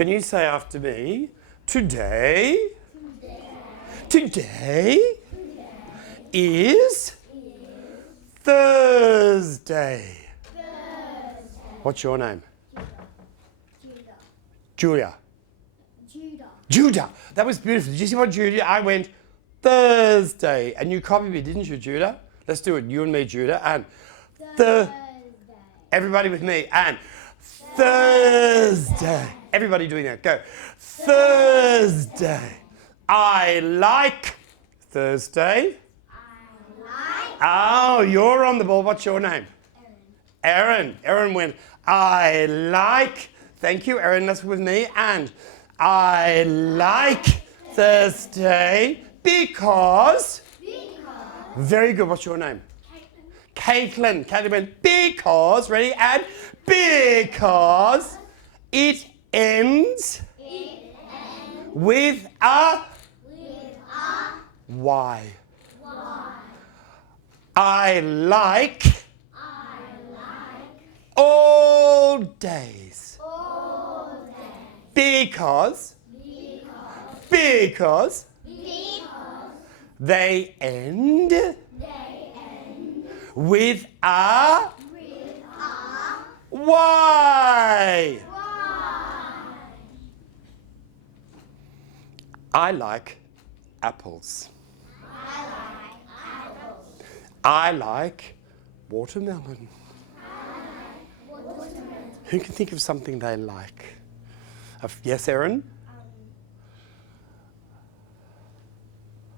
Can you say after me? Today. Today is Thursday. What's your name? Julia. Judah. That was beautiful. Did you see what Judah? I went Thursday. And you copied me, didn't you, Judah? Let's do it. You and me, Judah. And everybody with me. And Thursday. Everybody doing that. Go. Thursday. I like Thursday. Oh, you're on the ball. What's your name? Erin. Erin went, I like. Thank you, Erin. That's with me. And I like Thursday because. Very good. What's your name? Caitlin. Caitlin went, because. Ready? And because it ends with a Y. I like all days. Because they end with a Y. I like apples. I like watermelon. Who can think of something they like? Yes, Erin?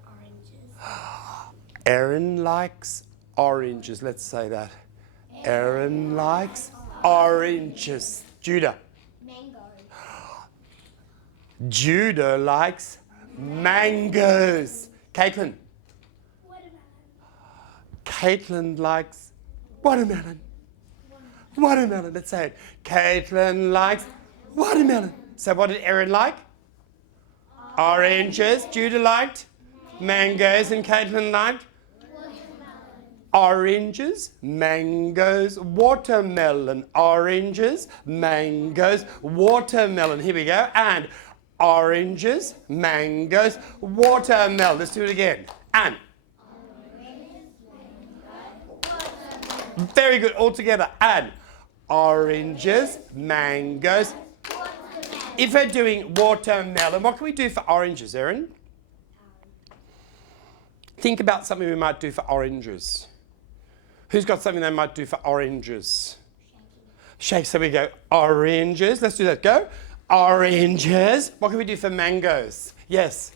Oranges. Erin likes oranges. Let's say that. Erin likes oranges. Judah? Mango. Judah likes mangoes. Caitlin? Caitlin likes watermelon. Watermelon. Let's say it. Caitlin likes watermelon. So what did Erin like? Oranges. Judah liked mangoes and Caitlin liked oranges, mangoes, watermelon. Oranges, mangoes, watermelon. Here we go. And oranges, mangoes, watermelon. Let's do it again. And very good. All together. And oranges, mangoes. If we're doing watermelon, what can we do for oranges, Erin? Think about something we might do for oranges. Who's got something they might do for oranges? Shake. So we go oranges. Let's do that. Go. Oranges. What can we do for mangoes? Yes.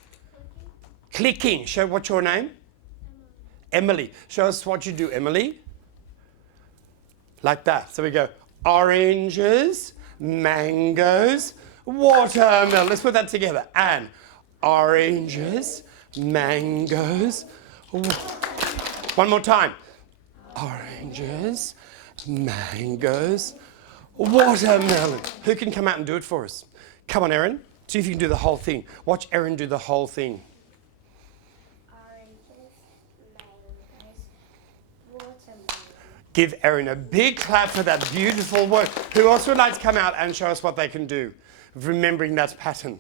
Clicking. Show what's your name? Emily. Show us what you do, Emily. Like that. So we go oranges, mangoes, watermelon. Let's put that together. And oranges, mangoes. One more time. Oranges, mangoes, watermelon. Who can come out and do it for us? Come on, Erin. See if you can do the whole thing. Watch Erin do the whole thing. Give Erin a big clap for that beautiful work. Who else would like to come out and show us what they can do, remembering that pattern?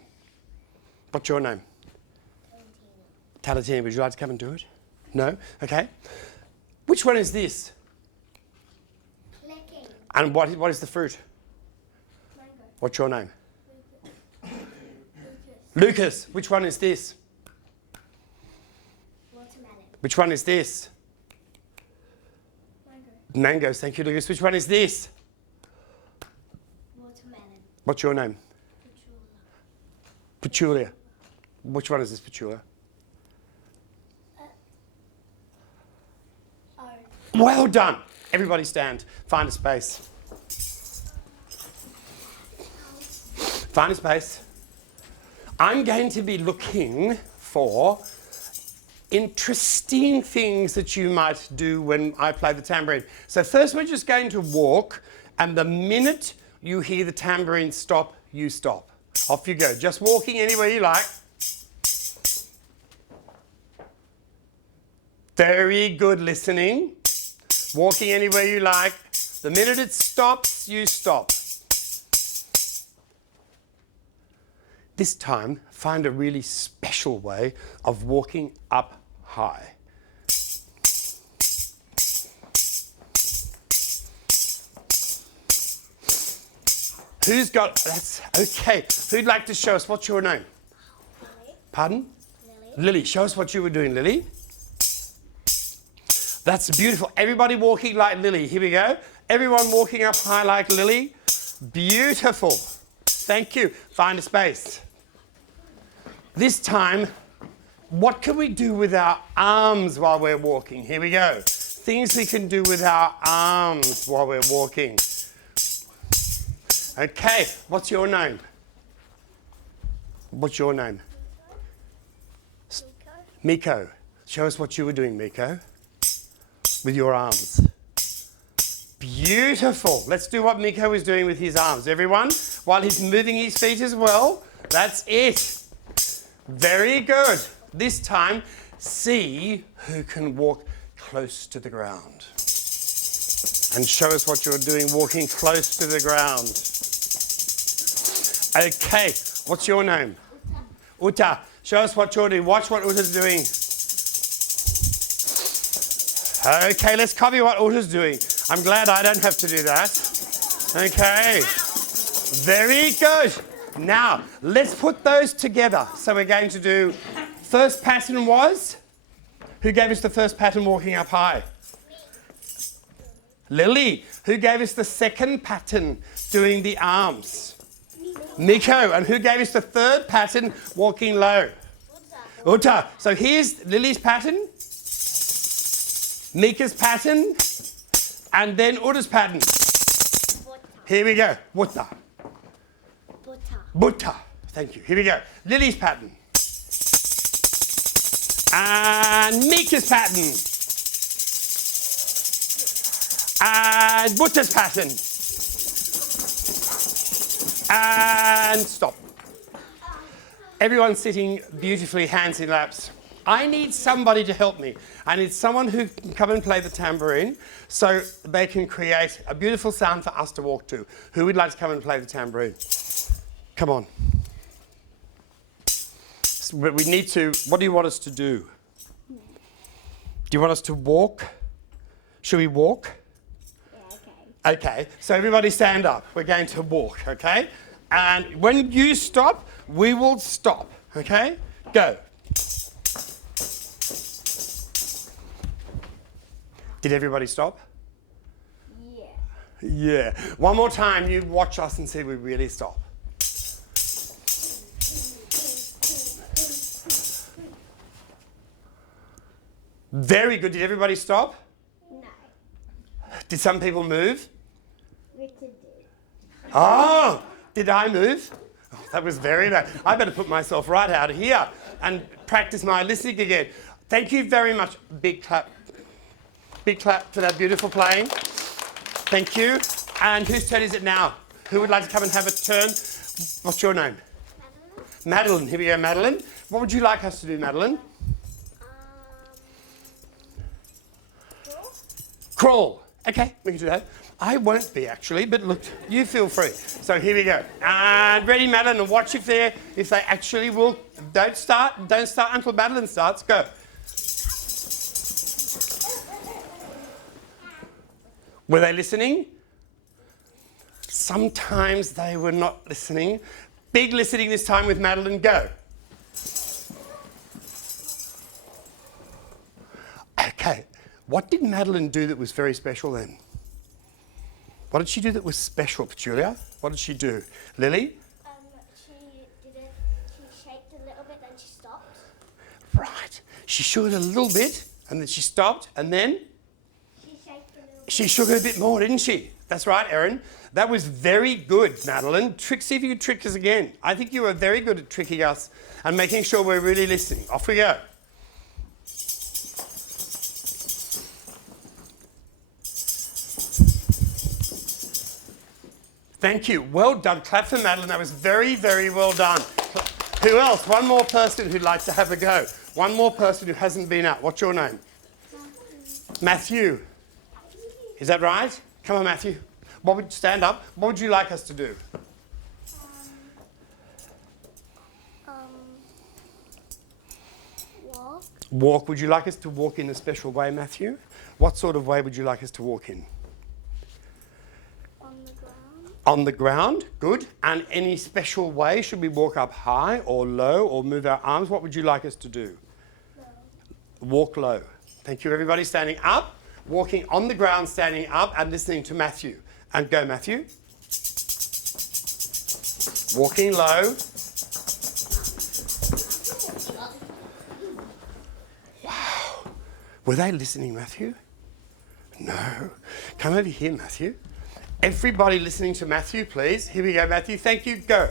What's your name? Talatina. Would you like to come and do it? No? Okay. Which one is this? Clicking. And what is the fruit? Mango. What's your name? Lucas. Lucas. Which one is this? Watermelon. Which one is this? Mangoes. Thank you, Lucas. Which one is this? Watermelon. What's your name? Petulia. Which one is this, Petulia? Well done. Everybody stand. Find a space. Find a space. I'm going to be looking for interesting things that you might do when I play the tambourine. So first we're just going to walk, and the minute you hear the tambourine stop, you stop. Off you go. Just walking anywhere you like. Very good listening. Walking anywhere you like. The minute it stops, you stop. This time, find a really special way of walking up high. Who's got, that's okay. Who'd like to show us, what's your name? Lily. Pardon? Lily. Lily, show us what you were doing, Lily. That's beautiful. Everybody walking like Lily. Here we go. Everyone walking up high like Lily. Beautiful. Thank you. Find a space. This time, what can we do with our arms while we're walking? Here we go. Things we can do with our arms while we're walking. Okay, what's your name? What's your name? Miko. Show us what you were doing, Miko, with your arms. Beautiful. Let's do what Miko was doing with his arms. Everyone, while he's moving his feet as well. That's it. Very good. This time, see who can walk close to the ground. And show us what you're doing walking close to the ground. Okay, what's your name? Uta. Show us what you're doing. Watch what Uta's doing. Okay, let's copy what Uta's doing. I'm glad I don't have to do that. Okay. Very good. Now, let's put those together. So we're going to do, first pattern was? Who gave us the first pattern walking up high? Lily. Who gave us the second pattern doing the arms? Miko. And who gave us the third pattern walking low? Uta. So here's Lily's pattern, Mika's pattern, and then Uta's pattern. Here we go. Uta. Buddha. Thank you. Here we go. Lily's pattern. And Mika's pattern. And Buddha's pattern. And stop. Everyone's sitting beautifully, hands in laps. I need somebody to help me. I need someone who can come and play the tambourine so they can create a beautiful sound for us to walk to. Who would like to come and play the tambourine? Come on. But we need to, what do you want us to do? Do you want us to walk? Should we walk? Yeah, Okay, so everybody stand up. We're going to walk, okay? And when you stop, we will stop, okay? Go. Did everybody stop? Yeah. Yeah. One more time, you watch us and see if we really stop. Very good. Did everybody stop? No. Did some people move? Richard did. Oh, did I move? Oh, that was very bad. I better put myself right out of here and practice my listening again. Thank you very much. Big clap. Big clap for that beautiful playing. Thank you. And whose turn is it now? Who would like to come and have a turn? What's your name? Madeline. Here we go, Madeline. What would you like us to do, Madeline? Crawl. Okay, we can do that. I won't be actually, but look, you feel free. So here we go. And ready, Madeline, and watch if they actually will. Don't start until Madeline starts. Go. Were they listening? Sometimes they were not listening. Big listening this time with Madeline. Go. Okay. What did Madeline do that was very special then? What did she do that was special, Petulia? What did she do? Lily? She shaked a little bit, then she stopped. Right. She shook it a little bit, and then she stopped, and then? She shook it a bit more, didn't she? That's right, Erin. That was very good, Madeline. See if you could trick us again. I think you were very good at tricking us and making sure we're really listening. Off we go. Thank you. Well done. Clap for Madeline. That was very, very well done. Who else? One more person who'd like to have a go. One more person who hasn't been out. What's your name? Matthew. Is that right? Come on, Matthew. Stand up. What would you like us to do? Walk. Would you like us to walk in a special way, Matthew? What sort of way would you like us to walk in? On the ground. On the ground. Good. And any special way? Should we walk up high or low or move our arms? What would you like us to do? Low. Walk low. Thank you, everybody. Standing up. Walking on the ground, standing up and listening to Matthew. And go, Matthew. Walking low. Wow. Were they listening, Matthew? No. Come over here, Matthew. Everybody listening to Matthew, please. Here we go, Matthew. Thank you. Go.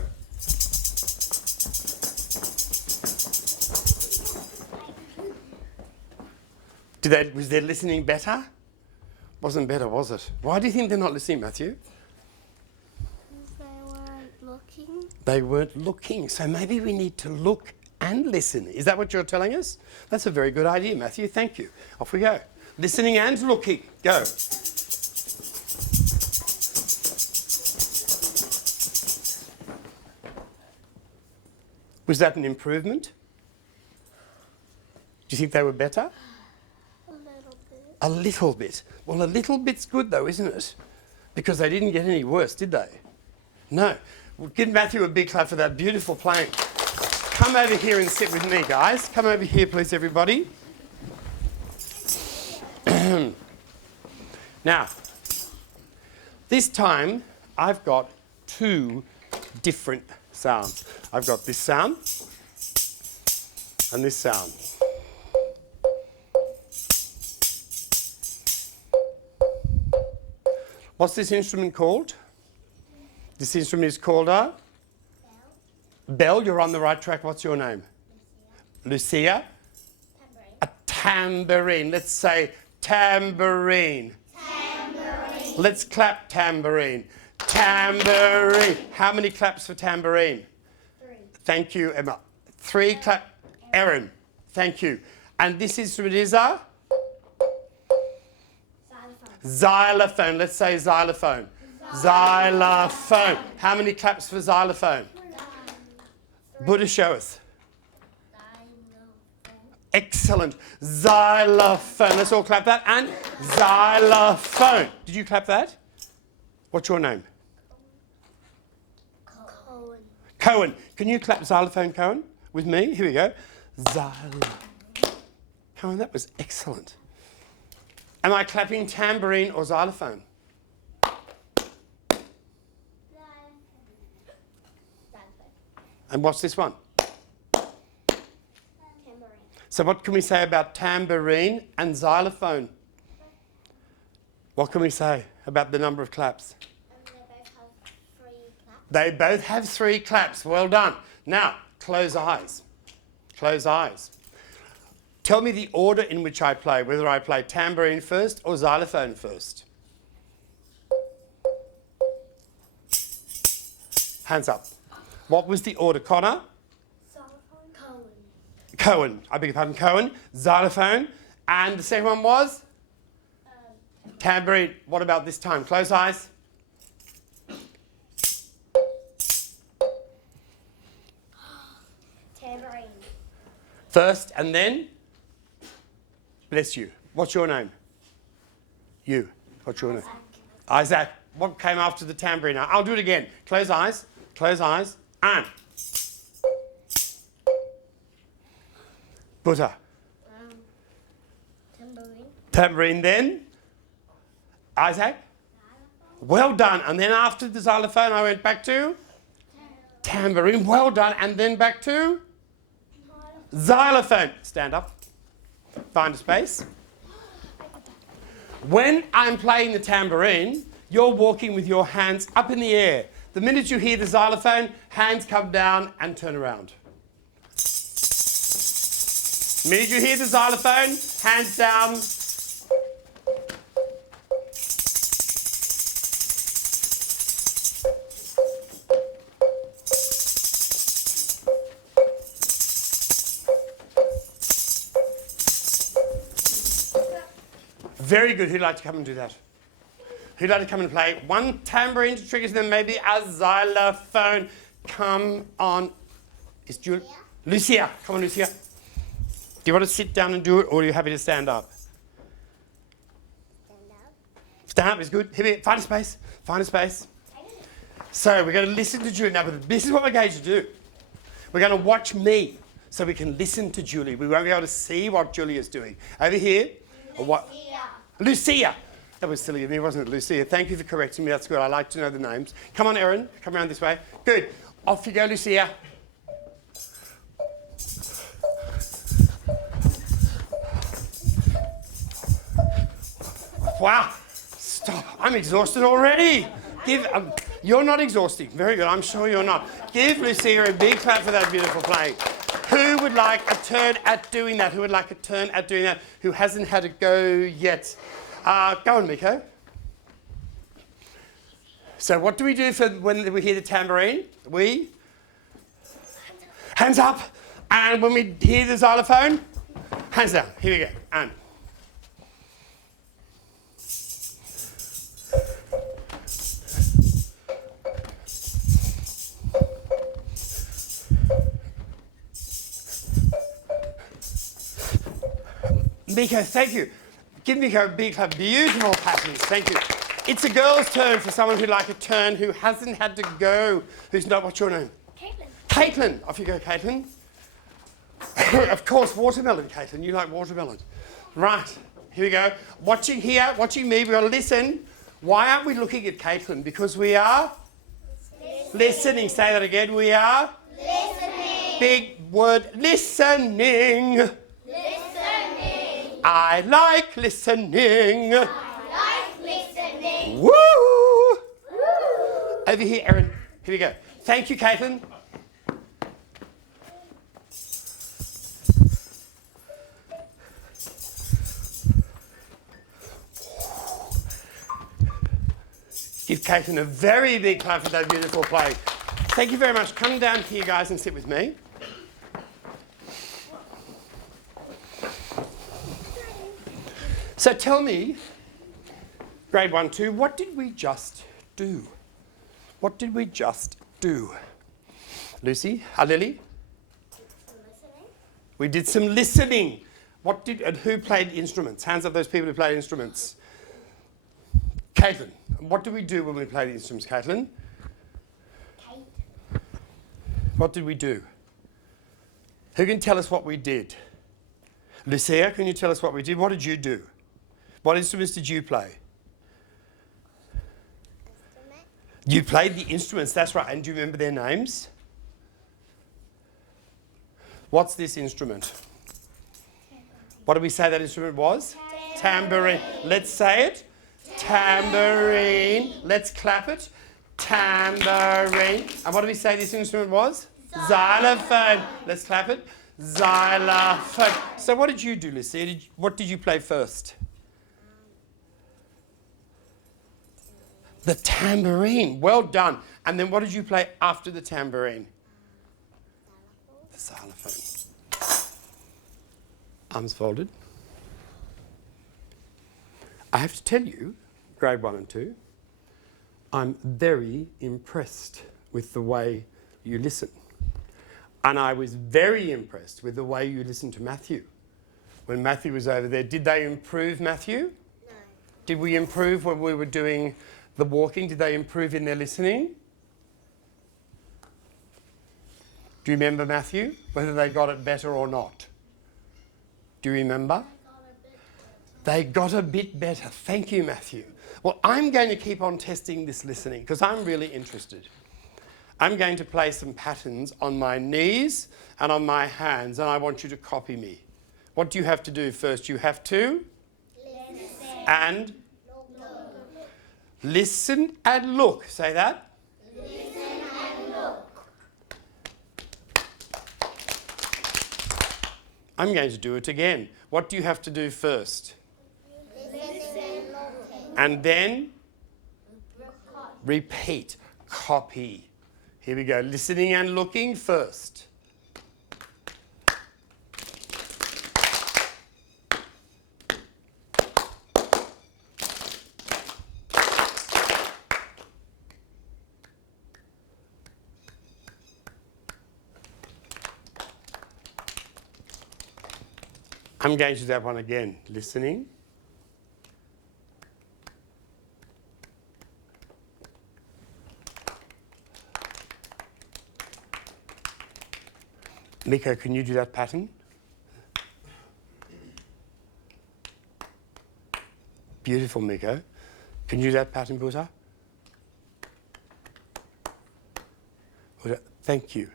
Was their listening better? Wasn't better, was it? Why do you think they're not listening, Matthew? They weren't looking. They weren't looking. So maybe we need to look and listen. Is that what you're telling us? That's a very good idea, Matthew. Thank you. Off we go. Listening and looking. Go. Was that an improvement? Do you think they were better? A little bit. A little bit. Well, a little bit's good though, isn't it? Because they didn't get any worse, did they? No. Well, give Matthew a big clap for that beautiful playing. Come over here and sit with me, guys. Come over here, please, everybody. Now, this time I've got two different sounds. I've got this sound and this sound. What's this instrument called? This instrument is called a? Bell. You're on the right track. What's your name? Lucia. Tambourine. A tambourine. Let's say tambourine. Tambourine. Let's clap tambourine. Tambourine. How many claps for tambourine? 3. Thank you, Emma. 3 clap. Erin. Thank you. And this instrument is a? Xylophone. Xylophone. Let's say xylophone. Xylophone. How many claps for xylophone? Buddha, show us. Excellent. Xylophone. Let's all clap that. And xylophone. Did you clap that? What's your name? Cohen. Cohen. Can you clap xylophone, Cohen, with me? Here we go. Xylophone. Cohen, that was excellent. Am I clapping tambourine or xylophone? And what's this one? Tambourine. So what can we say about tambourine and xylophone? What can we say about the number of claps? They both have 3 claps. They both have 3 claps. Well done. Now, close eyes. Close eyes. Tell me the order in which I play, whether I play tambourine first or xylophone first. Hands up. What was the order? Connor? Xylophone. Cohen. Cohen. I beg your pardon. Cohen. Xylophone. And the second one was? Tambourine. What about this time? Close eyes. Tambourine. First and then? Bless you. What's your name? You. What's your name? Isaac. What came after the tambourine? I'll do it again. Close eyes. Close eyes. And. Buddha. Tambourine. Tambourine then? Isaac? Well done. And then after the xylophone, I went back to? Tambourine. Well done. And then back to? Xylophone. Stand up. Find a space. When I'm playing the tambourine, you're walking with your hands up in the air. The minute you hear the xylophone, hands come down and turn around. The minute you hear the xylophone, hands down. Very good. Who'd like to come and do that? Who'd like to come and play? 1 tambourine to triggers, then maybe a xylophone. Come on. Is Julia? Lucia. Come on, Lucia. Do you want to sit down and do it, or are you happy to stand up? Stand up. Stand up is good. Here, find a space. Find a space. So we're going to listen to Julie. Now, but this is what we're going to do. We're going to watch me so we can listen to Julie. We won't be able to see what Julie is doing. Over here. What? Lucia. That was silly of me, wasn't it, Lucia? Thank you for correcting me. That's good. I like to know the names. Come on, Erin. Come around this way. Good. Off you go, Lucia. Wow. Stop. I'm exhausted already. You're not exhausting. Very good. I'm sure you're not. Give Lucia a big clap for that beautiful playing. Who would like a turn at doing that? Who would like a turn at doing that? Who hasn't had a go yet? Go on, Miko. So what do we do for when we hear the tambourine? We? Hands up. And when we hear the xylophone? Hands down. Here we go. And. Miko, thank you. Give Miko a big clap. Beautiful patterns. Thank you. It's a girl's turn for someone who'd like a turn who hasn't had to go. Who's not? What's your name? Caitlin. Caitlin. Off you go, Caitlin. Of course, watermelon, Caitlin. You like watermelon. Right. Here we go. Watching here, watching me. We've got to listen. Why aren't we looking at Caitlin? Because we are listening. Say that again. We are Listening. big word. Listening. I like listening. I like listening. Woo! Woo. Over here, Erin. Here we go. Thank you, Caitlin. Give Caitlin a very big clap for that beautiful play. Thank you very much. Come down here, guys, and sit with me. So tell me, grade 1, 2, what did we just do? What did we just do? Lucy? Lily? Listening. We did some listening. And who played instruments? Hands up those people who played instruments. Caitlin. What did we do when we played instruments, Caitlin? Kate. What did we do? Who can tell us what we did? Lucia, can you tell us what we did? What did you do? What instruments did you play? Instrument. You played the instruments, that's right. And do you remember their names? What's this instrument? What did we say that instrument was? Tambourine. Let's say it. Tambourine. Let's clap it. Tambourine. And what did we say this instrument was? Xylophone. Let's clap it. Xylophone. So what did you do, Lucia? What did you play first? The tambourine. Well done. And then what did you play after the tambourine? The xylophone. Arms folded. I have to tell you, grade 1 and 2, I'm very impressed with the way you listen. And I was very impressed with the way you listened to Matthew. When Matthew was over there, did they improve, Matthew? No. Did we improve when we were doing the walking? Did they improve in their listening? Do you remember, Matthew, whether they got it better or not? Do you remember? They got a bit better. Thank you, Matthew. Well, I'm going to keep on testing this listening because I'm really interested. I'm going to play some patterns on my knees and on my hands, and I want you to copy me. What do you have to do first? You have to Listen. and Look. listen and look. Say that. Listen and look. I'm going to do it again. What do you have to do first? Listen. And then repeat. Copy. Here we go. Listening and looking first. I'm going to do that one again. Listening. Miko, can you do that pattern? Beautiful, Miko. Can you do that pattern, Buddha? Buddha, thank you.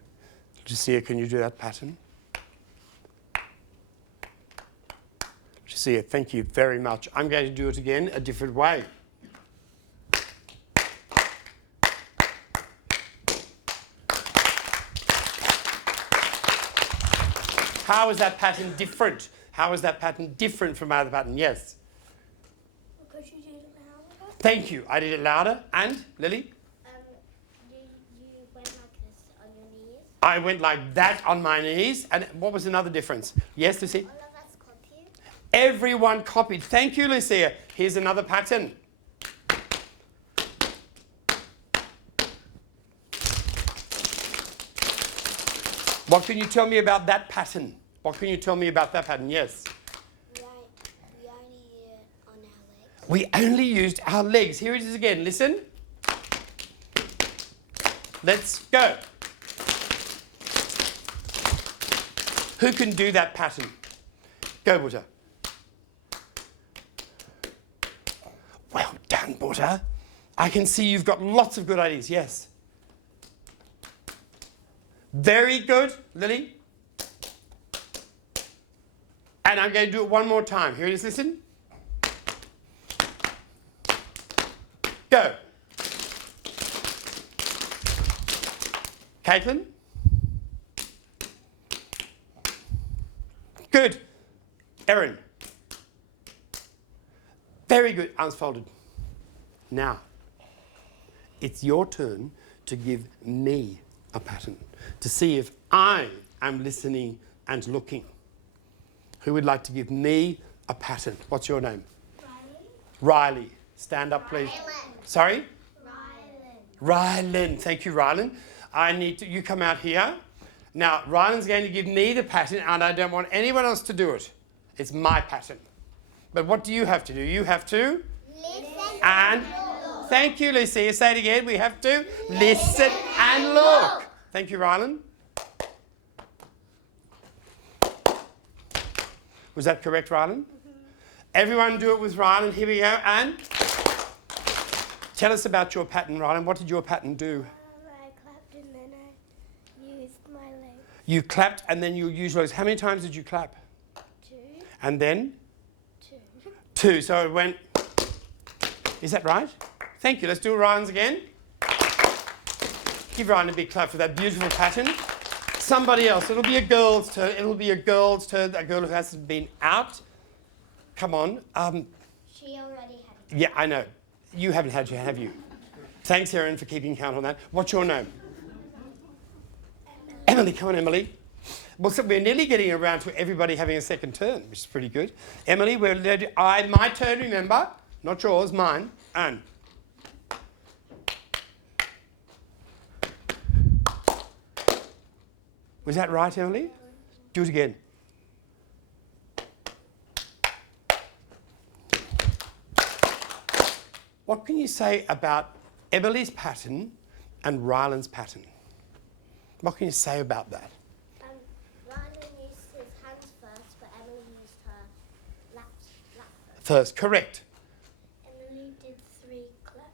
Lucia, can you do that pattern? Lucia, thank you very much. I'm going to do it again a different way. How is that pattern different? How is that pattern different from my other pattern? Yes. Because you did it louder. Thank you. I did it louder. And, Lily? You went like this on your knees. I went like that on my knees. And what was another difference? Yes, Lucy? All of us copied. Everyone copied. Thank you, Lucia. Here's another pattern. What can you tell me about that pattern? What can you tell me about that pattern? Yes. We only used it on our legs. We only used our legs. Here it is again. Listen. Let's go. Who can do that pattern? Go, Buddha. Well done, Buddha. I can see you've got lots of good ideas. Yes. Very good, Lily. And I'm going to do it one more time. Here it is, listen. Go. Caitlin. Good. Erin. Very good. Arms folded. Now, it's your turn to give me a pattern to see if I am listening and looking. Who would like to give me a pattern? What's your name? Riley. Stand up, please. Rylan. Sorry? Rylan. Rylan. Thank you, Rylan. I need to, you come out here. Now, Rylan's going to give me the pattern, and I don't want anyone else to do it. It's my pattern. But what do you have to do? You have to Listen and look. thank you, Lucia. Say it again. We have to listen and look. Thank you, Rylan. Was that correct, Rylan? Everyone do it with Rylan. Here we go. And tell us about your pattern, Rylan. What did your pattern do? I clapped and then I used my legs. You clapped and then you used those. How many times did you clap? 2, And then? 2. 2. So it went. Is that right? Thank you. Let's do Ryan's again. Give Ryan a big clap for that beautiful pattern. Somebody else. It'll be a girl's turn. It'll be a girl's turn. A girl who hasn't been out. Come on. She already had it. Yeah, I know. You haven't had to, have you? Thanks, Erin, for keeping count on that. What's your name? Emily. Come on, Emily. Well, so we're nearly getting around to everybody having a second turn, which is pretty good. Emily, my turn, remember? Not yours, mine. Anne. Was that right, Emily? Do it again. What can you say about Emily's pattern and Rylan's pattern? What can you say about that? Rylan used his hands first, but Emily used her lap first. First, correct. Emily did 3 claps.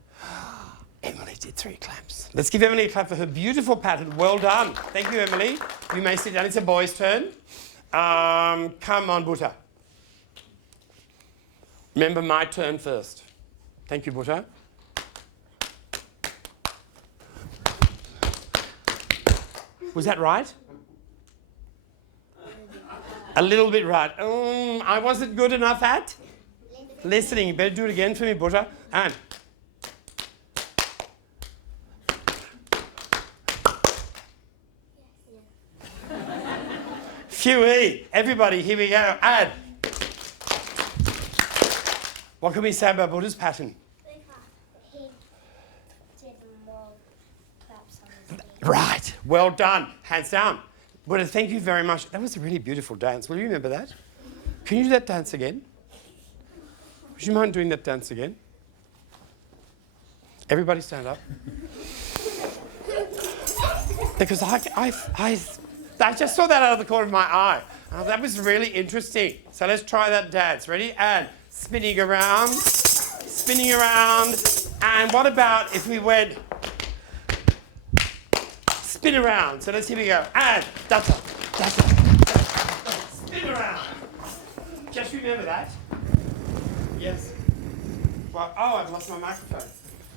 Emily did 3 claps. Let's give Emily a clap for her beautiful pattern. Well done. Thank you, Emily. You may sit down. It's a boy's turn. Come on, Buddha. Remember my turn first. Thank you, Buddha. Was that right? A little bit right. I wasn't good enough at listening. You better do it again for me, Buddha. And Phewie. Everybody, here we go. Add. What can we say about Buddha's pattern? He did more claps on his feet. Right. Well done. Hands down. Buddha, thank you very much. That was a really beautiful dance. Will you remember that? Can you do that dance again? Would you mind doing that dance again? Everybody stand up. Because I just saw that out of the corner of my eye. Oh, that was really interesting. So let's try that dance. Ready? And spinning around. And what about if we went spin around? So let's, here we go. And that's it. Spin around. Just remember that. Yes. Well, oh, I've lost my microphone.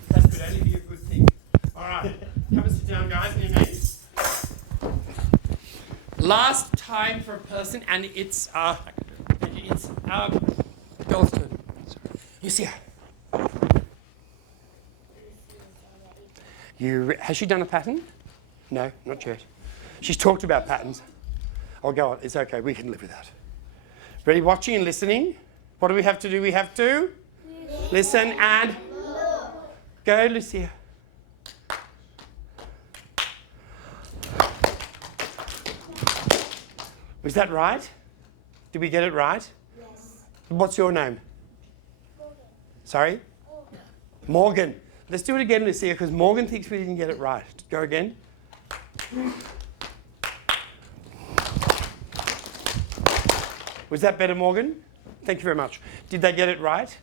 That could only be a good thing. All right. Come and sit down, guys. In your names. Last time for a person, and it's girl's turn. You see her. Has she done a pattern? No, not yet. She's talked about patterns. Oh, go on. It's okay. We can live with that. Ready? Watching and listening. What do we have to do? We have to listen and go, Lucia. Was that right? Did we get it right? Yes. What's your name? Morgan. Sorry? Morgan. Let's do it again, Lucia, because Morgan thinks we didn't get it right. Go again. Was that better, Morgan? Thank you very much. Did they get it right?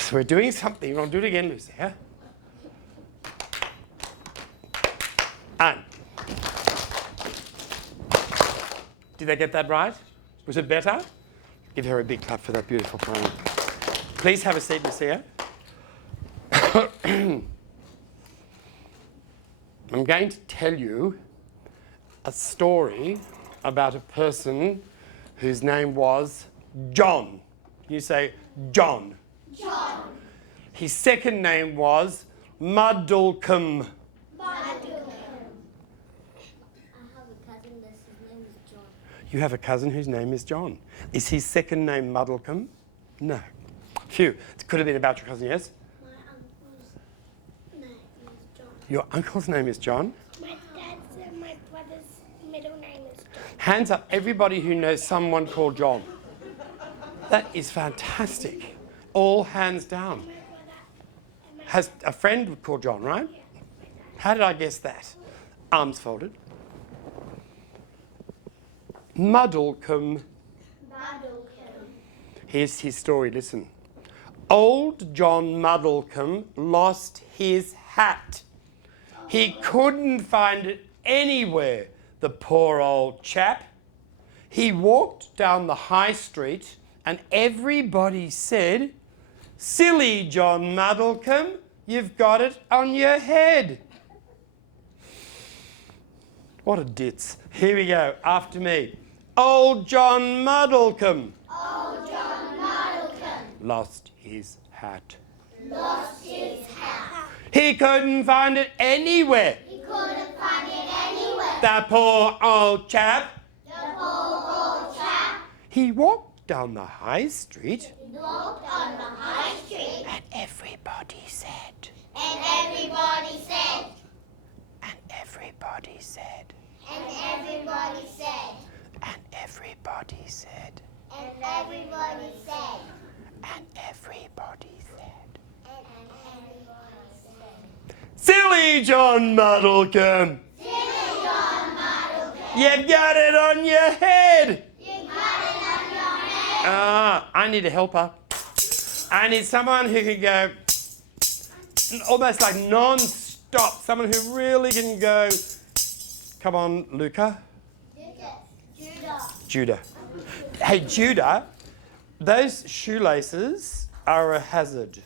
So we're doing something. I'll do it again, Lucia. And. Did they get that right? Was it better? Give her a big clap for that beautiful poem. Please have a seat, Lucia. I'm going to tell you a story about a person whose name was John. You say John. John. His second name was Muddlecombe. You have a cousin whose name is John. Is his second name Muddlecombe? No. Phew. It could have been about your cousin, yes? My uncle's name is John. Your uncle's name is John? My dad's and my brother's middle name is John. Hands up, everybody who knows someone called John. That is fantastic. All hands down. Has a friend called John, right? How did I guess that? Arms folded. Muddlecombe. Here's his story, listen. Old John Muddlecombe lost his hat. He couldn't find it anywhere, the poor old chap. He walked down the high street and everybody said, "Silly John Muddlecombe, you've got it on your head." What a ditz. Here we go, after me. Old John Muddlecombe. Old John Muddlecombe Lost his hat. lost his hat. He couldn't find it anywhere. He couldn't find it anywhere. The poor old chap. The poor old chap He walked down the high street walked on the high street, and everybody said, and everybody said, and everybody said, and everybody said, and everybody said, and everybody said, and everybody said. and everybody said. Silly John Muddlecombe, Silly John Muddlecombe, you've got it on your head. you got it on your head. I need a helper. I need someone who can go almost like non-stop. Someone who really can go. Come on, Luca. Judah. Hey, Judah, those shoelaces are a hazard. Do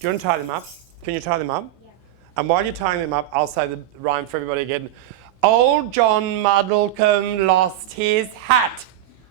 you want to tie them up? Can you tie them up? Yeah. And while you're tying them up, I'll say the rhyme for everybody again. Old John Muddlecombe lost his hat.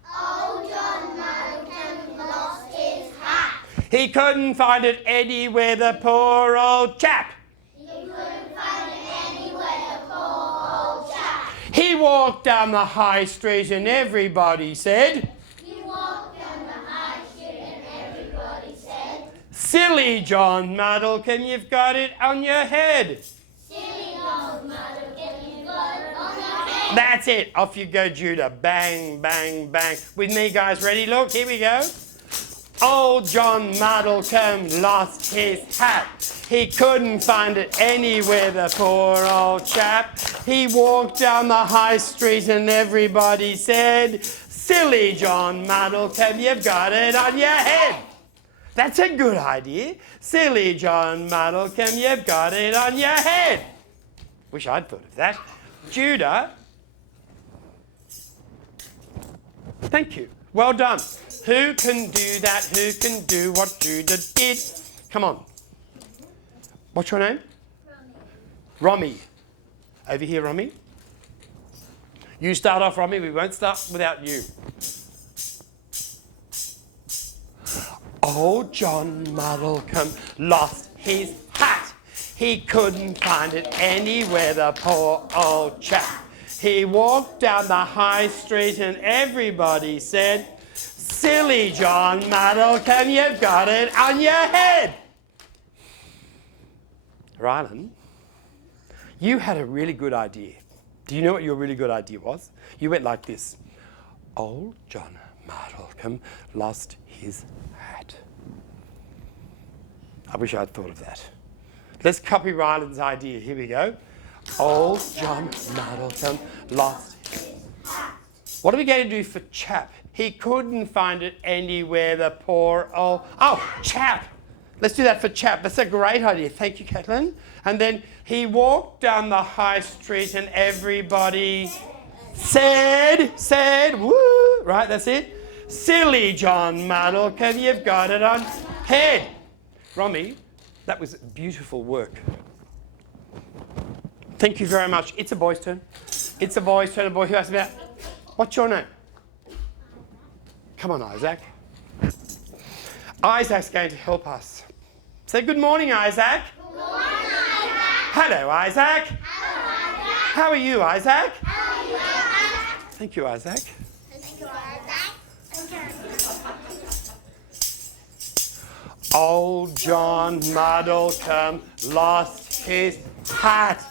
Old John Muddlecombe lost his hat. He couldn't find it anywhere, the poor old chap. He couldn't find it anywhere, the poor old chap. He walked down the high street and everybody said, He walked down the high street and everybody said, "Silly John Muddlecombe, you've got it on your head." Silly John Muddlecombe, you got it on your head. That's it. Off you go, Judah. Bang, bang, bang. With me, guys. Ready? Look, here we go. Old John Muddlecombe lost his hat. He couldn't find it anywhere, the poor old chap. He walked down the high street and everybody said, silly John Muddlecombe, you've got it on your head. That's a good idea. Silly John Muddlecombe, you've got it on your head. Wish I'd thought of that. Judah. Thank you. Well done. Who can do that? Who can do what Judah did? Come on. What's your name? Romy. Over here, Romy. You start off, Romy. We won't start without you. Old John Muddlecombe lost his hat. He couldn't find it anywhere, the poor old chap. He walked down the high street and everybody said, silly John Muddlecombe, you've got it on your head. Rylan, you had a really good idea. Do you know what your really good idea was? You went like this. Old John Muddlecombe lost his hat. I wish I'd thought of that. Let's copy Rylan's idea. Here we go. Old John Muddlecombe lost his hat. What are we going to do for chap? He couldn't find it anywhere, the poor old... Oh, chap. Let's do that for chap. That's a great idea. Thank you, Caitlin. And then he walked down the high street and everybody said, woo, right, that's it. Silly John Muddlecombe, you've got it on head. Romy, that was beautiful work. Thank you very much. It's a boy's turn. It's a boy's turn. A boy who has about... What's your name? Come on, Isaac. Isaac's going to help us. Say good morning, Isaac. Good morning, Isaac. Hello, Isaac. Hello, Isaac. How are you, Isaac? How are you, Isaac? Thank you, Isaac. Thank you, Isaac. Old John Muddlecombe lost his hat.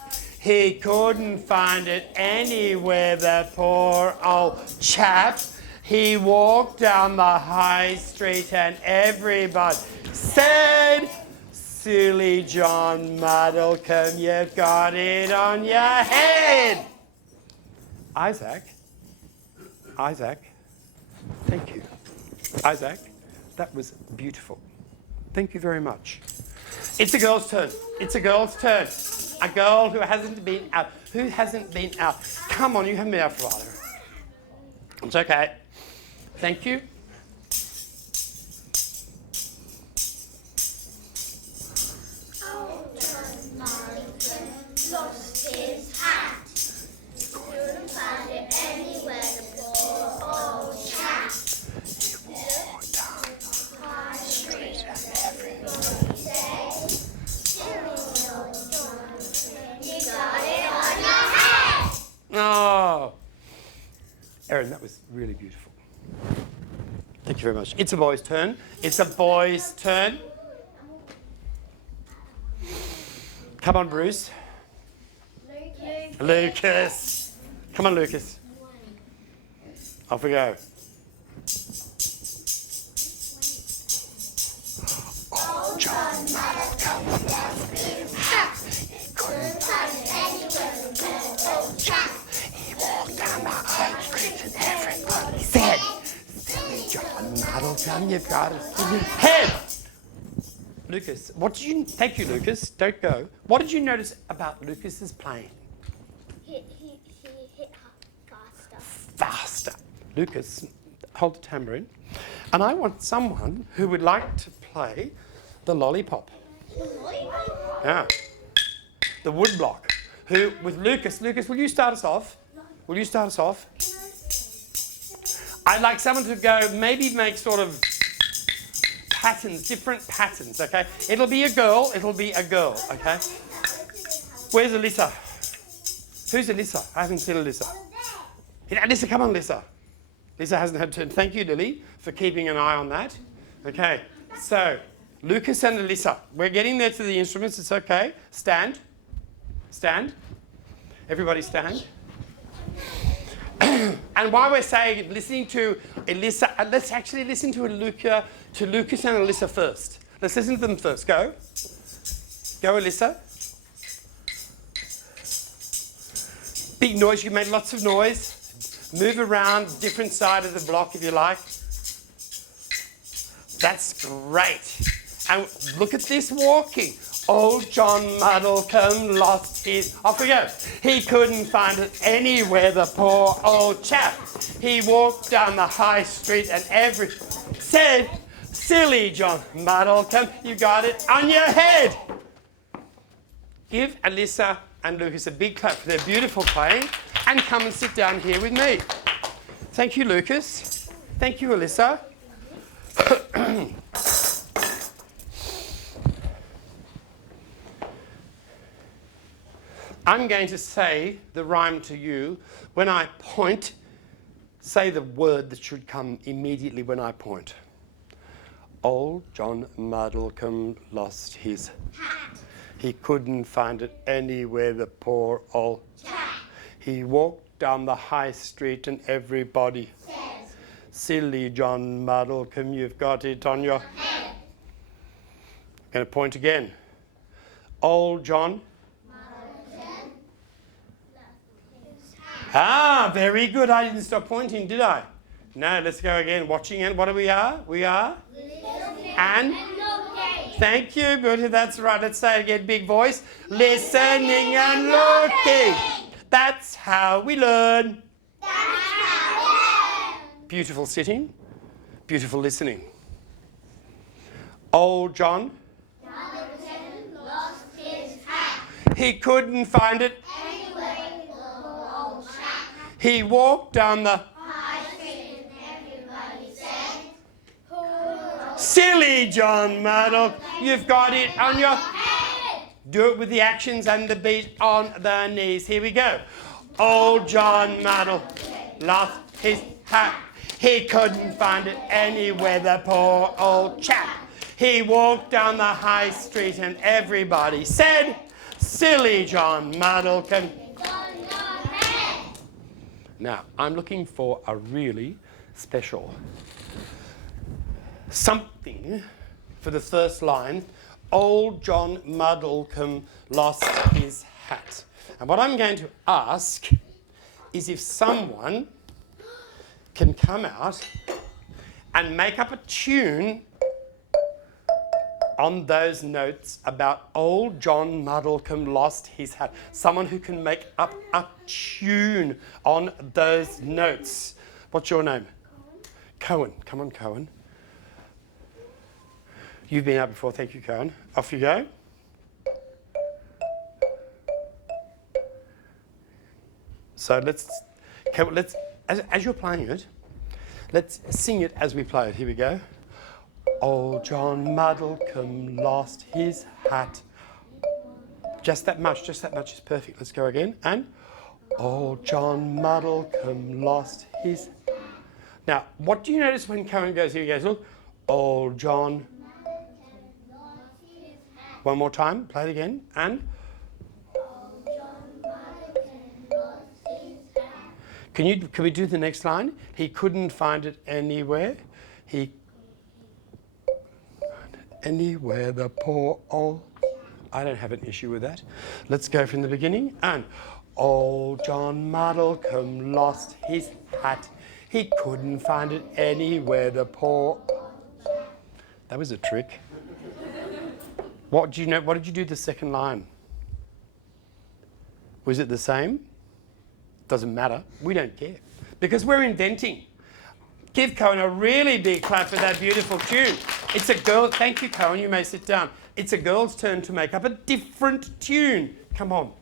He couldn't find it anywhere, the poor old chap. He walked down the high street and everybody said, silly John Muddlecombe, you've got it on your head. Isaac, thank you. Isaac, that was beautiful. Thank you very much. It's a girl's turn. It's a girl's turn. A girl who hasn't been out. Who hasn't been out? Come on, you haven't been out for a while. It's okay. Thank you. Old John Muddlecombe lost his hat. He couldn't find it anywhere, the poor old chap. He walked down the High street and everybody. said, silly old John, you got it on your head. Oh. Erin, that was really beautiful. Thank you very much. It's a boy's turn. It's a boy's turn. Come on, Bruce. Lucas. Come on, Lucas. Off we go. Old John Muddlecombe lost his hat. He couldn't find it anywhere, the poor old chap. He walked down the high street and everybody said, silly John Muddlecombe, you've got it in your head. Lucas, what did you... Thank you, Lucas. Don't go. What did you notice about Lucas's playing? He hit faster. Faster. Lucas, hold the tambourine. And I want someone who would like to play the lollipop. Yeah. The wood block. Who, with Lucas. Lucas, will you start us off? Will you start us off? I'd like someone to go, maybe make sort of patterns, different patterns, okay? It'll be a girl, okay? Where's Alyssa? Who's Alyssa? I haven't seen Alyssa. Alyssa, come on, Alyssa. Alyssa hasn't had turn. Thank you, Lily, for keeping an eye on that. Okay, so Lucas and Alyssa. We're getting there to the instruments, it's okay. Stand. Stand. Everybody stand. And while we're saying, listening to Alyssa, let's actually listen to Lucas and Alyssa first. Let's listen to them first. Go. Go, Alyssa. Big noise. You made lots of noise. Move around different side of the block if you like. That's great. And look at this walking. Old John Muddlecombe lost his... Off we go. He couldn't find it anywhere, the poor old chap. He walked down the high street and said, silly John Muddlecombe, you got it on your head. Give Alyssa and Lucas a big clap for their beautiful playing and come and sit down here with me. Thank you, Lucas. Thank you, Alyssa. I'm going to say the rhyme to you. When I point, say the word that should come immediately when I point. Old John Muddlecombe lost his hat. He couldn't find it anywhere, the poor old chap. He walked down the high street and everybody says, silly John Muddlecombe, you've got it on your head. I'm going to point again. Old John. Ah, very good. I didn't stop pointing, did I? No, let's go again. Watching and what are we are? We are? Listening and looking. Thank you, good. That's right. Let's say it again, big voice. Listening and looking. That's how we learn. That's how we learn. Beautiful sitting, beautiful listening. Old John lost his hat. He couldn't find it. He walked down the high street and everybody said, silly John Muddle, you've got it on your head. Do it with the actions and the beat on the knees. Here we go. Old John Muddle lost his hat. He couldn't find it anywhere, the poor old chap. He walked down the high street and everybody said, silly John Muddle can... Now, I'm looking for a really special something for the first line. Old John Muddlecombe lost his hat. And what I'm going to ask is if someone can come out and make up a tune on those notes about old John Muddlecombe lost his hat. Someone who can make up a tune on those notes. What's your name? Cohen. Come on, Cohen. You've been out before. Thank you, Cohen. Off you go. So let's as you're playing it, let's sing it as we play it. Here we go. Old John Muddlecombe lost his hat. Just that much is perfect. Let's go again. And old John Muddlecombe lost his... Now, what do you notice when Cohen goes here? He goes, look, old John... One more time, play it again. And... Old John Muddlecombe lost his hat. Can we do the next line? He couldn't find it anywhere. Anywhere, the poor old... I don't have an issue with that. Let's go from the beginning. And old John Muddlecombe lost his hat. He couldn't find it anywhere, the poor... That was a trick. What did you do the second line? Was it the same? Doesn't matter. We don't care. Because we're inventing. Give Cohen a really big clap for that beautiful tune. It's a girl... Thank you, Cohen. You may sit down. It's a girl's turn to make up a different tune. Come on.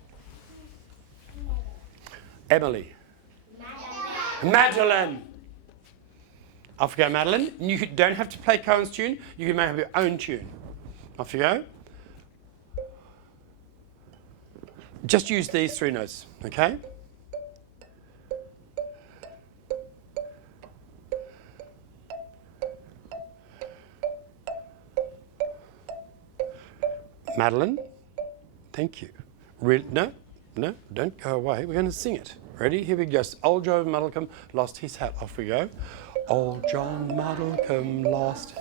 Emily. Madeline. Off you go, Madeline. You don't have to play Cohen's tune. You can make up your own tune. Off you go. Just use these three notes, okay? Madeline, thank you. No, don't go away. We're going to sing it, Ready? Here we go. Old John Muddlecombe lost his hat. Off we go. Old John Muddlecombe lost.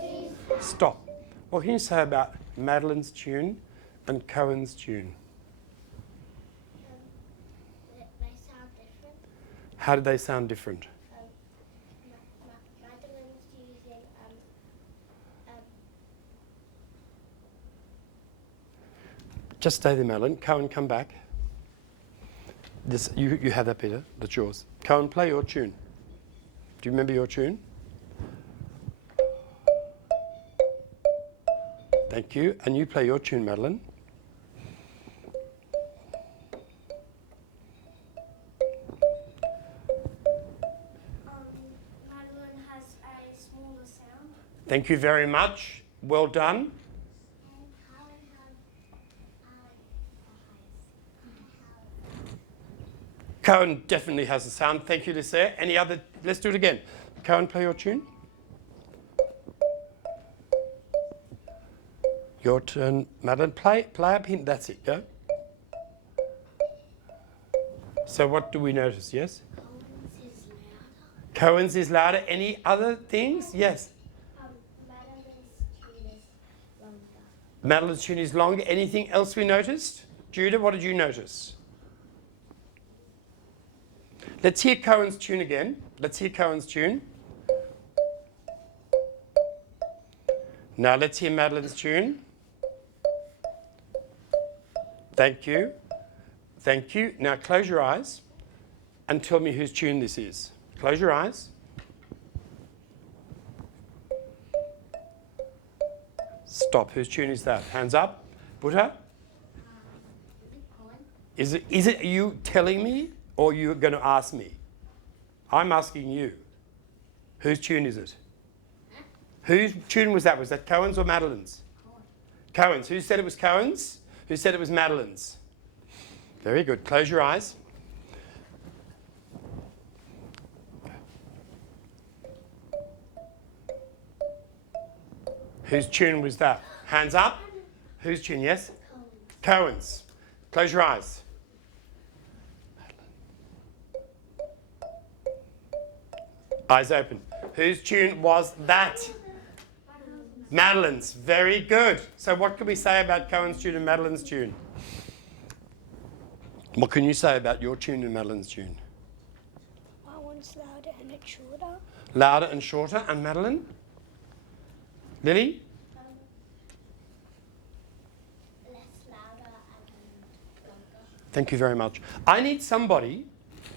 Stop. What can you say about Madeline's tune and Cohen's tune? They sound different. How did they sound different? Madeline's using Just stay there, Madeline. Cohen, come back. This, you have that, Peter. That's yours. Cohen, play your tune. Do you remember your tune? Thank you. And you play your tune, Madeline. Madeline has a smaller sound. Thank you very much. Well done. Cohen definitely has a sound. Thank you, Lysair. Any other? Let's do it again. Cohen, play your tune. Your turn, Madeline. Play up him. That's it. Go. So what do we notice? Yes? Cohen's is louder. Any other things? Yes. Madeline's tune is longer. Madeline's tune is longer. Anything else we noticed? Judah, what did you notice? Let's hear Cohen's tune again. Let's hear Cohen's tune. Now let's hear Madeline's tune. Thank you. Thank you. Now close your eyes and tell me whose tune this is. Close your eyes. Stop. Whose tune is that? Hands up. Buddha? Is it you telling me? Or you're going to ask me? I'm asking you. Whose tune is it? Whose tune was that? Was that Cohen's or Madeline's? Cohen's. Who said it was Cohen's? Who said it was Madeline's? Very good. Close your eyes. Whose tune was that? Hands up. Whose tune? Yes? Cohen's. Close your eyes. Eyes open. Whose tune was that? Madeline's. Very good. So what can we say about Cohen's tune and Madeline's tune? What can you say about your tune and Madeline's tune? My one's louder and it's shorter. Louder and shorter. And Madeline? Lily? Less louder and longer. Thank you very much. I need somebody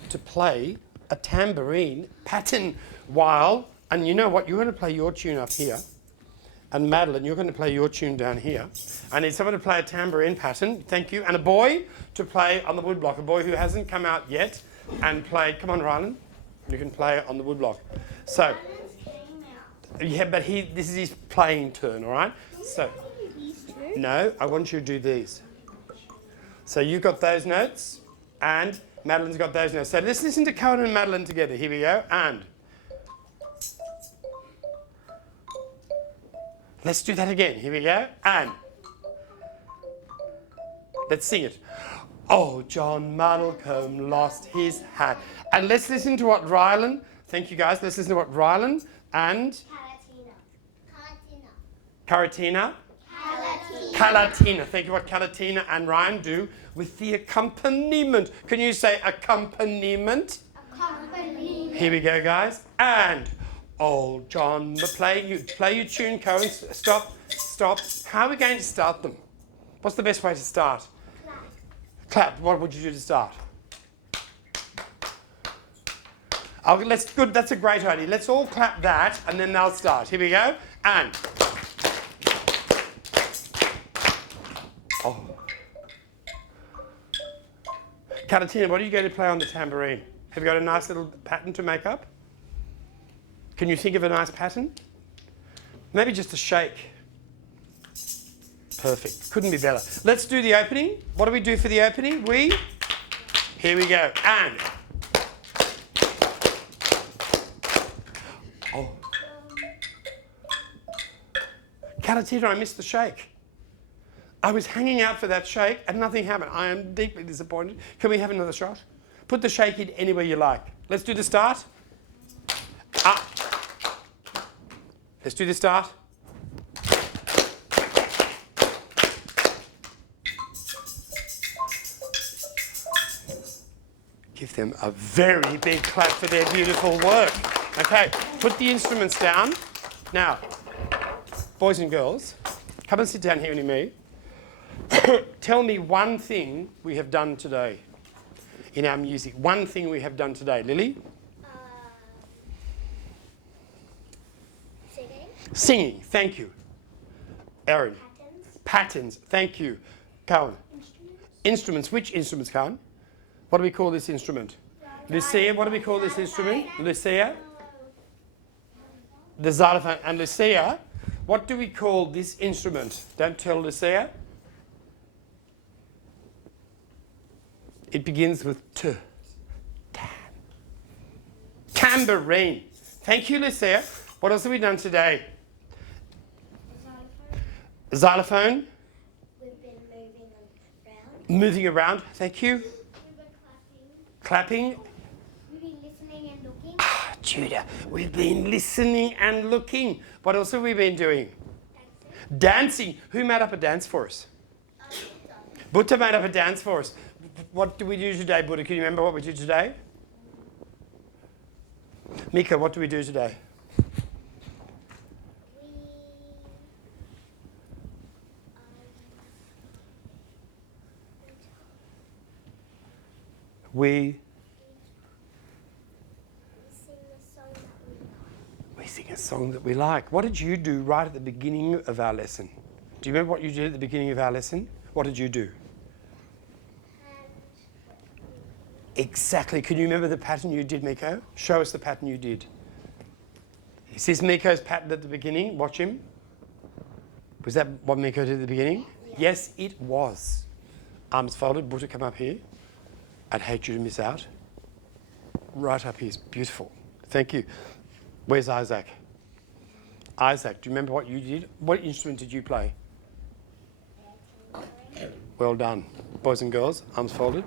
to play a tambourine pattern while, and you know what, you're going to play your tune up here, and Madeline, you're going to play your tune down here. I need someone to play a tambourine pattern, thank you, and a boy to play on the woodblock, a boy who hasn't come out yet and play, come on Rylan, you can play on the woodblock. So, yeah, but this is his playing turn, all right? So, no, I want you to do these. So you've got those notes, and Madeline's got those notes. So let's listen to Cohen and Madeline together. Here we go. And. Let's do that again. Here we go. And. Let's sing it. Oh, John Muddlecombe lost his hat. And let's listen to what Rylan, thank you guys, let's listen to what Rylan and Caratina. Calatina. Thank you. What Calatina and Ryan do with the accompaniment. Can you say accompaniment? Accompaniment. Here we go, guys. And old John, play your tune, Cohen. Stop. How are we going to start them? What's the best way to start? Clap. What would you do to start? Oh, good. That's a great idea. Let's all clap that, and then they'll start. Here we go. And. Oh. Caratina, what are you going to play on the tambourine? Have you got a nice little pattern to make up? Can you think of a nice pattern? Maybe just a shake. Perfect. Couldn't be better. Let's do the opening. What do we do for the opening? Here we go. And. Oh. Caratina, I missed the shake. I was hanging out for that shake and nothing happened. I am deeply disappointed. Can we have another shot? Put the shake in anywhere you like. Let's do the start. Up. Let's do the start. Give them a very big clap for their beautiful work. Okay, put the instruments down. Now, boys and girls, come and sit down here with me. Tell me one thing we have done today in our music. One thing we have done today. Lily? Singing. Singing, thank you. Erin? Patterns, thank you. Cowan? Instruments. Which instruments, Cowan? What do we call this instrument? Lucia, what do we call this instrument? Lucia? The xylophone. And Lucia, what do we call this instrument? Don't tell Lucia. It begins with T. Tambourine. Thank you, Lucia. What else have we done today? Xylophone. We've been moving around. Moving around. Thank you. We were Clapping. We've been listening and looking. Judah, we've been listening and looking. What else have we been doing? Dancing. Who made up a dance for us? Buddha made up a dance for us. What do we do today, Buddha? Can you remember what we did today? Mika, what do we do today? We sing a song that we like. What did you do right at the beginning of our lesson? Do you remember what you did at the beginning of our lesson? What did you do? Exactly. Can you remember the pattern you did, Miko? Show us the pattern you did. Is this Miko's pattern at the beginning? Watch him. Was that what Miko did at the beginning? Yes, it was. Arms folded. Buddha, come up here. I'd hate you to miss out. Right up here is beautiful. Thank you. Where's Isaac? Isaac, do you remember what you did? What instrument did you play? Well done. Boys and girls, arms folded.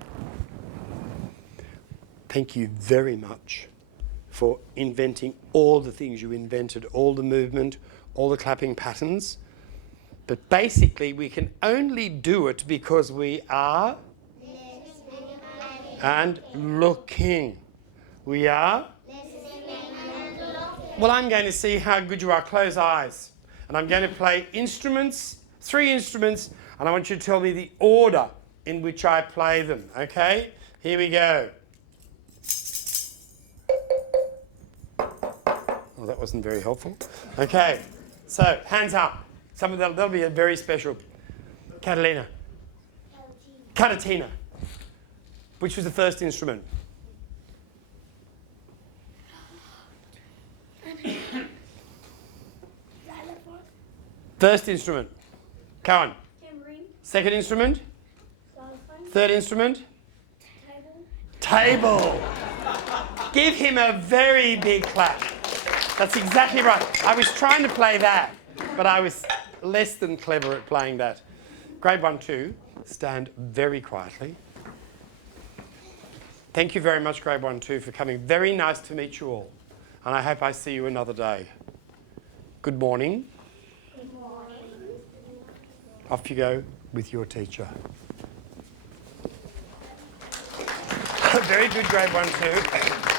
Thank you very much for inventing all the things you invented, all the movement, all the clapping patterns. But basically, we can only do it because we are and looking. We are? Well, I'm going to see how good you are. Close eyes. And I'm going to play instruments, 3 instruments, and I want you to tell me the order in which I play them, okay? Here we go. Oh, that wasn't very helpful. Okay, so hands up. Some of them, they'll be very special. Catalina. Catatina. Which was the first instrument? First instrument. Cowan. Tambourine. Second instrument. Xylophone. Third instrument. Table. Table. Give him a very big clap. That's exactly right. I was trying to play that, but I was less than clever at playing that. Grade 1, 2, stand very quietly. Thank you very much, Grade 1, 2, for coming. Very nice to meet you all. And I hope I see you another day. Good morning. Good morning. Off you go with your teacher. Very good, Grade 1, 2.